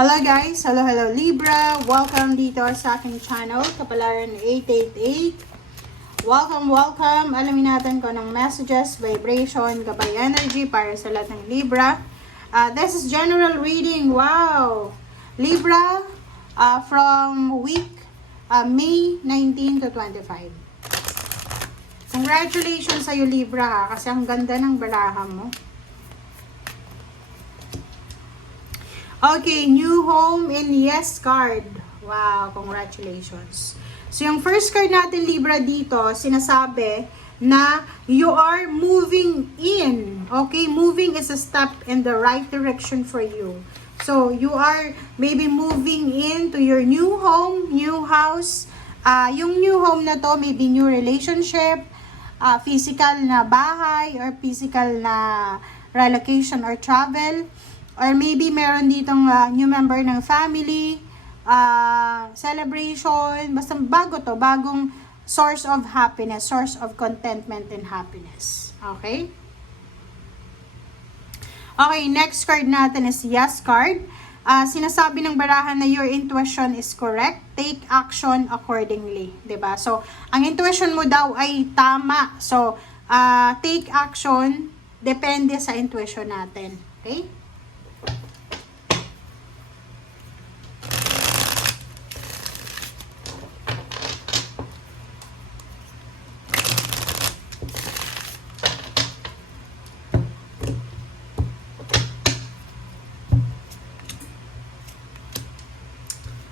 Hello guys! Hello Libra! Welcome dito sa aking channel, Kapalaran 888. Welcome! Alamin natin kung anong messages, vibration, gabay energy para sa lahat ng Libra. This is general reading. Wow! Libra, from week May 19 to 25. Congratulations sa'yo Libra ha, kasi ang ganda ng baraha mo. Okay, new home and yes card. Wow, congratulations. So, yung first card natin, Libra, dito, sinasabi na you are moving in. Okay, moving is a step in the right direction for you. So, you are maybe moving into your new home, new house. Yung new home na to, maybe new relationship, physical na bahay, or physical na relocation or travel. Or maybe meron ditong new member ng family, celebration, basta bagong source of happiness, source of contentment and happiness. Okay? Okay, next card natin is yes card. Sinasabi ng barahan na your intuition is correct. Take action accordingly. 'Di ba? So, ang intuition mo daw ay tama. So, take action depende sa intuition natin. Okay?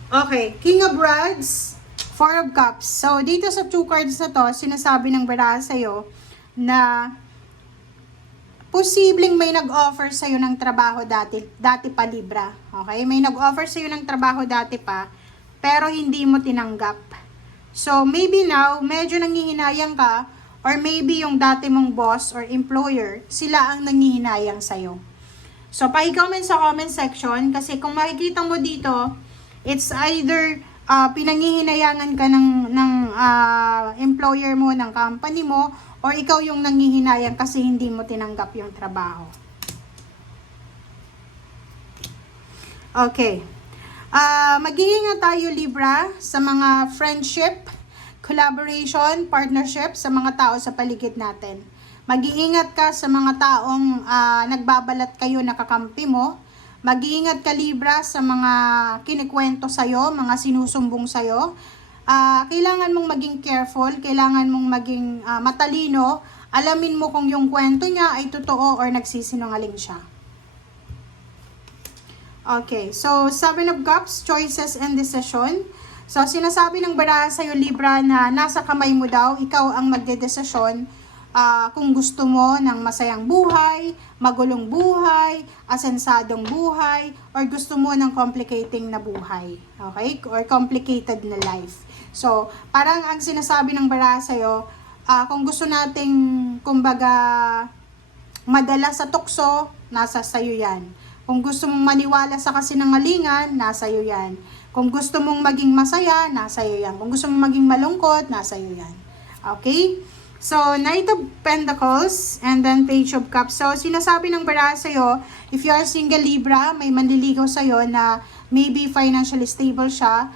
Okay, King of Rods, Four of Cups. So, dito sa two cards na to, sinasabi ng baraha sa'yo na posibleng may nag-offer sa'yo ng trabaho dati pa Libra. Okay, may nag-offer sa'yo ng trabaho dati pa, pero hindi mo tinanggap. So, maybe now, medyo nangihinayang ka, or maybe yung dati mong boss or employer, sila ang nangihinayang sa'yo. So, pa-comment sa comment section, kasi kung makikita mo dito, it's either pinangihinayangan ka ng employer mo, ng company mo, or ikaw yung nangihinayang kasi hindi mo tinanggap yung trabaho. Okay. Mag-iingat tayo Libra sa mga friendship, collaboration, partnership sa mga tao sa paligid natin. Mag-iingat ka sa mga taong nagbabalat kayo na kakampi mo. Mag-iingat ka Libra sa mga kinikwento sa'yo, mga sinusumbong sa'yo. Kailangan mong maging careful, kailangan mong maging matalino. Alamin mo kung yung kwento niya ay totoo or nagsisinungaling siya. Okay, so Seven of Cups, choices and decision. So sinasabi ng baraha sa'yo Libra na nasa kamay mo daw, ikaw ang magdedesisyon. Kung gusto mo ng masayang buhay, magulong buhay, asensadong buhay, or gusto mo ng complicating na buhay, okay? Or complicated na life. So, parang ang sinasabi ng baraha sa'yo, kung gusto nating, kumbaga, madala sa tukso, nasa sayo yan. Kung gusto mong maniwala sa kasinungalingan, nasa iyo yan. Kung gusto mong maging masaya, nasa iyo yan. Kung gusto mong maging malungkot, nasa iyo yan. Okay? So, Knight of Pentacles, and then Page of Cups. So, sinasabi ng baraha sa'yo, if you are single Libra, may manliligaw sa'yo na maybe financially stable siya,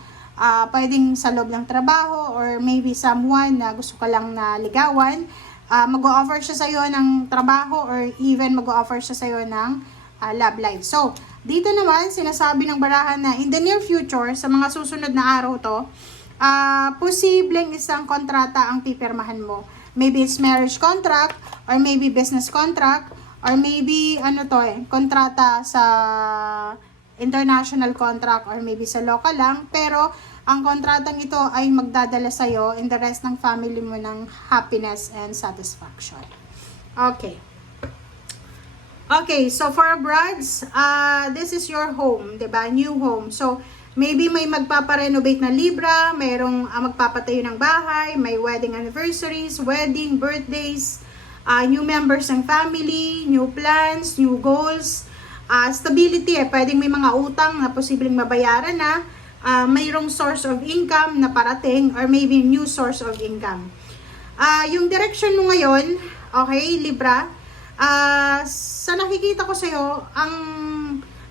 pwedeng sa loob ng trabaho, or maybe someone na gusto ka lang na ligawan, mag-o-offer siya sa'yo ng trabaho, or even mag-o-offer siya sa'yo ng love life. So, dito naman, sinasabi ng baraha na in the near future, sa mga susunod na araw to, posibleng isang kontrata ang pipirmahan mo. Maybe it's marriage contract, or maybe business contract, or maybe kontrata sa international contract, or maybe sa local lang. Pero ang kontratang ito ay magdadala sa'yo and the rest ng family mo ng happiness and satisfaction. Okay. Okay, so for Broads, this is your home, diba? New home. So, maybe may magpaparenovate na Libra, mayroong magpapatayo ng bahay, may wedding anniversaries, wedding, birthdays, new members ng family, new plans, new goals, stability, pwedeng may mga utang na posibleng mabayaran na, mayroong source of income na parating, or maybe new source of income. Yung direction mo ngayon, okay, Libra, sa nakikita ko sa'yo, ang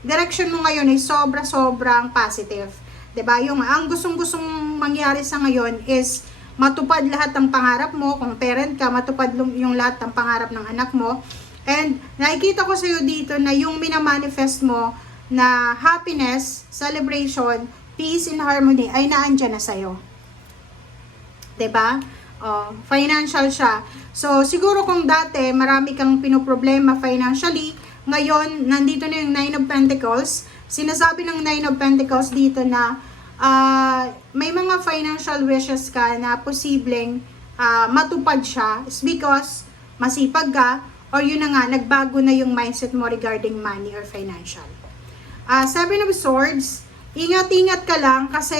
direction mo ngayon ay sobrang positive. 'Di ba? Yung ang gustong-gustong mangyari sa ngayon is matupad lahat ng pangarap mo. Kung parent ka, matupad yung lahat ng pangarap ng anak mo. And nakikita ko sa iyo dito na yung minamanifest mo na happiness, celebration, peace and harmony ay naandyan na sa iyo. 'Di ba? Financial siya. So, siguro kung dati marami kang pinoproblema financially, ngayon, nandito na yung Nine of Pentacles. Sinasabi ng Nine of Pentacles dito na may mga financial wishes ka na posibleng matupad siya. It's because masipag ka or yun na nga, nagbago na yung mindset mo regarding money or financial. Seven of Swords, ingat-ingat ka lang kasi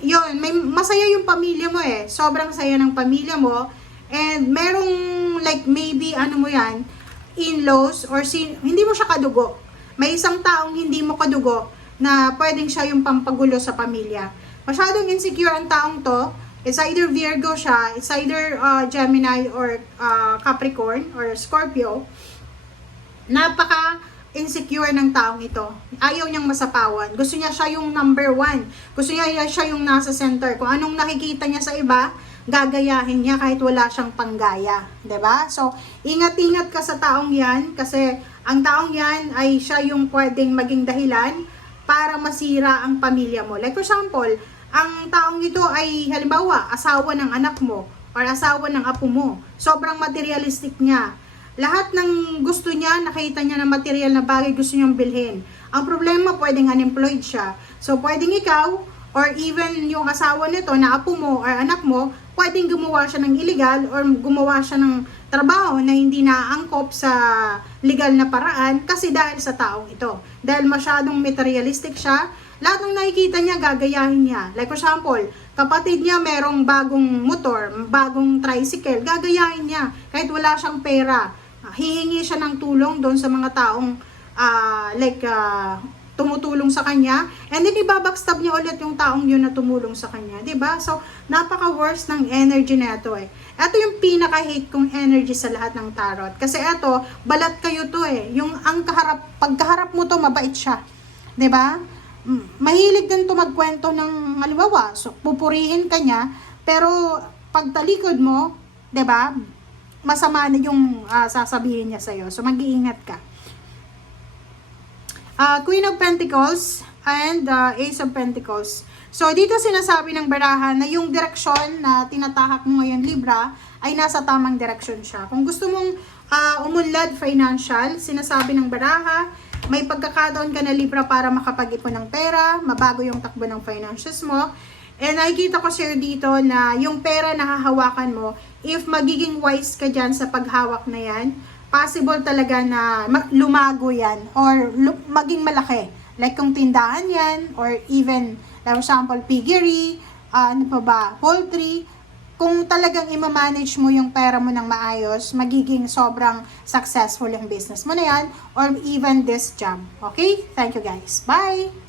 yun, masaya yung pamilya mo eh. Sobrang saya ng pamilya mo. And merong like maybe ano mo yan, in-laws or hindi mo siya kadugo. May isang taong hindi mo kadugo na pwedeng siya yung pampagulo sa pamilya. Masyadong insecure ang taong to. It's either Virgo siya, it's either Gemini or Capricorn or Scorpio. Napaka insecure ng taong ito. Ayaw niyang masapawan. Gusto niya siya yung number one. Gusto niya siya yung nasa center. Kung anong nakikita niya sa iba, gagayahin niya kahit wala siyang panggaya. 'Di ba? So, ingat-ingat ka sa taong yan kasi ang taong yan ay siya yung pwedeng maging dahilan para masira ang pamilya mo. Like for example, ang taong ito ay halimbawa asawa ng anak mo or asawa ng apo mo. Sobrang materialistic niya. Lahat ng gusto niya, nakita niya na material na bagay gusto niyang bilhin. Ang problema, pwedeng unemployed siya. So, pwedeng ikaw, or even yung asawa nito na apo mo or anak mo, pwedeng gumawa siya ng illegal or gumawa siya ng trabaho na hindi naangkop sa legal na paraan kasi dahil sa taong ito. Dahil masyadong materialistic siya, lahat ng nakikita niya, gagayahin niya. Like for example, kapatid niya merong bagong motor, bagong tricycle, gagayahin niya kahit wala siyang pera. Hihingi siya ng tulong doon sa mga taong tumutulong sa kanya, and then ibabackstab niya ulit yung taong yun na tumulong sa kanya, 'di ba? So, napaka-worst ng energy na ito eh. Ito yung pinaka-hate kong energy sa lahat ng tarot. Kasi ito, balat kayo to eh. Yung pagkaharap mo to, mabait siya. 'Di ba? Mahilig din to magkwento ng halimbawa, so pupurihin ka niya, pero pag talikod mo, 'di ba? Masama na yung sasabihin niya sa'yo. So, mag-iingat ka. Queen of Pentacles and Ace of Pentacles. So, dito sinasabi ng baraha na yung direksyon na tinatahak mo ngayon, Libra, ay nasa tamang direksyon siya. Kung gusto mong umunlad financial, sinasabi ng baraha, may pagkakataon ka na, Libra, para makapag-ipon ng pera, mabago yung takbo ng finances mo. And nakikita ko sa'yo dito na yung pera na hahawakan mo, if magiging wise ka dyan sa paghawak na yan, possible talaga na lumago yan or maging malaki. Like kung tindahan yan or even, for example, piggery, poultry, kung talagang ima-manage mo yung pera mo ng maayos, magiging sobrang successful yung business mo na yan or even this job. Okay? Thank you guys. Bye!